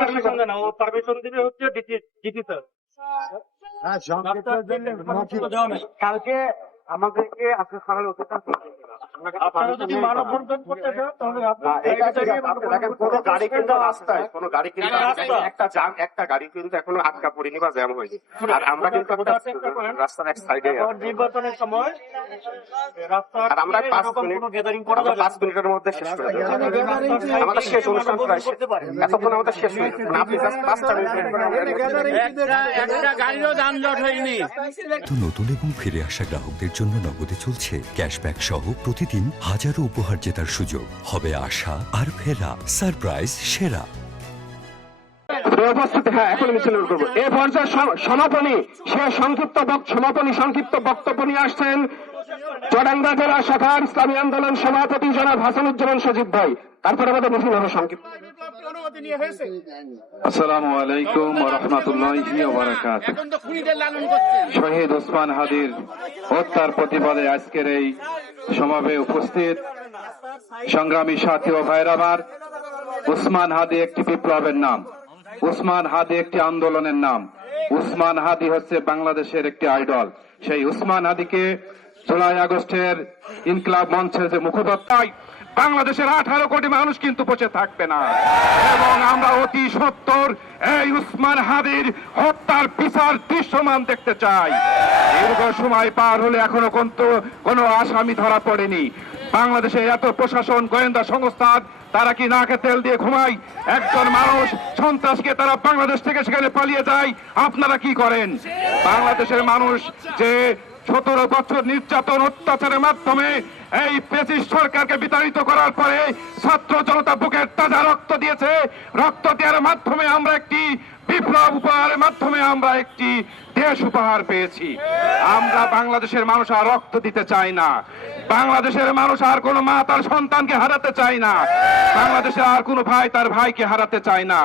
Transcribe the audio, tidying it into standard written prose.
Permission দেয় না, ও permission দিবে হচ্ছে ডিটি স্যার। কালকে আমাদেরকে আজকে সকালে অতিক্রম করতে হবে। আপনারা যদি মানববন্ধন করতে চান তাহলে দেখেন কোনো গাড়ি কিন্তু রাস্তায় কোনো গাড়ি কিন্তু একটা গাড়ি কিন্তু এখনো আটকা পড়েনি বা জ্যাম হয়নি। আর আমরা কিন্তু একটা রাস্তার এক সাইডে নির্বাচনের সময় আর আমরা 5 মিনিটের মধ্যে শেষ করে দেবো। আমাদের শেষ অনুষ্ঠান প্রায় এতক্ষণ আমাদের শেষ হয়ে যাবে। আপনি জাস্ট 5টা মিনিট একটা গাড়িরও যানজট হয়নি। নতুন এবং ফিরে আসা গ্রাহকদের জন্য নগদে চলছে ক্যাশব্যাক সহ প্রতিদিন হাজারো উপহার জেতার সুযোগ। হবে আশা আর ফেরা সারপ্রাইজ সেরা। উপস্থিতি এখন আমি শুরু করবো। এই পর্যায়ে সংক্ষিপ্ত বক্তব্য নিয়ে আসছেন চুয়াডাঙ্গা জেলা শাখার ইসলামী আন্দোলন সভাপতি জনাব হাসানুজ্জামান সজীব ভাই। তারপরে আমাদের মিছিল হবে সংক্ষিপ্ত। আসসালামু আলাইকুম ওয়া রাহমাতুল্লাহি ওয়া বারাকাতুহু। শহীদ ওসমান হাদির হত্যার প্রতিবাদে আজকের এই সমাবেশে উপস্থিত সংগ্রামী সাথী ও ভাইরা আমার, ওসমান হাদি একটি বিপ্লবের নাম, ওসমান হাদি একটি আন্দোলনের নাম, ওসমান হাদি হচ্ছে বাংলাদেশের একটি আইডল। সেই ওসমান হাদিকে জুলাই আগস্টের ইনকিলাব মঞ্চের যে মুখপাত্র, বাংলাদেশের 18 কোটি মানুষ কিন্তু বসে থাকবে না এবং আমরা অতি সত্বর এই ওসমান হাদির হত্যার বিচার দৃশ্যমান দেখতে চাই। দীর্ঘ সময় পার হলে এখনো কিন্তু কোনো আসামি ধরা পড়েনি। বাংলাদেশে এত প্রশাসন গোয়েন্দা সংস্থা, তারা কি নাকে তেল দিয়ে ঘুমায়? একজন মানুষ সন্ত্রাসকে তারা বাংলাদেশ থেকে সেখানে পালিয়ে যায়, আপনারা কি করেন? বাংলাদেশের মানুষ যে 17 বছর নির্যাতন অত্যাচারের মাধ্যমে এই ফ্যাসিস্ট সরকারকে বিতাড়িত করার পরে ছাত্র জনতা বুকের তাজা রক্ত দিয়েছে। রক্ত দেওয়ার মাধ্যমে আমরা একটি বিপ্লব উপহারের মাধ্যমে আমরা একটি দেশ উপহার পেয়েছি। আমরা বাংলাদেশের মানুষ আর রক্ত দিতে চাই না। বাংলাদেশের মানুষ আর কোনো মা তার সন্তানকে হারাতে চায় না। বাংলাদেশের আর কোনো ভাই তার ভাইকে হারাতে চায় না।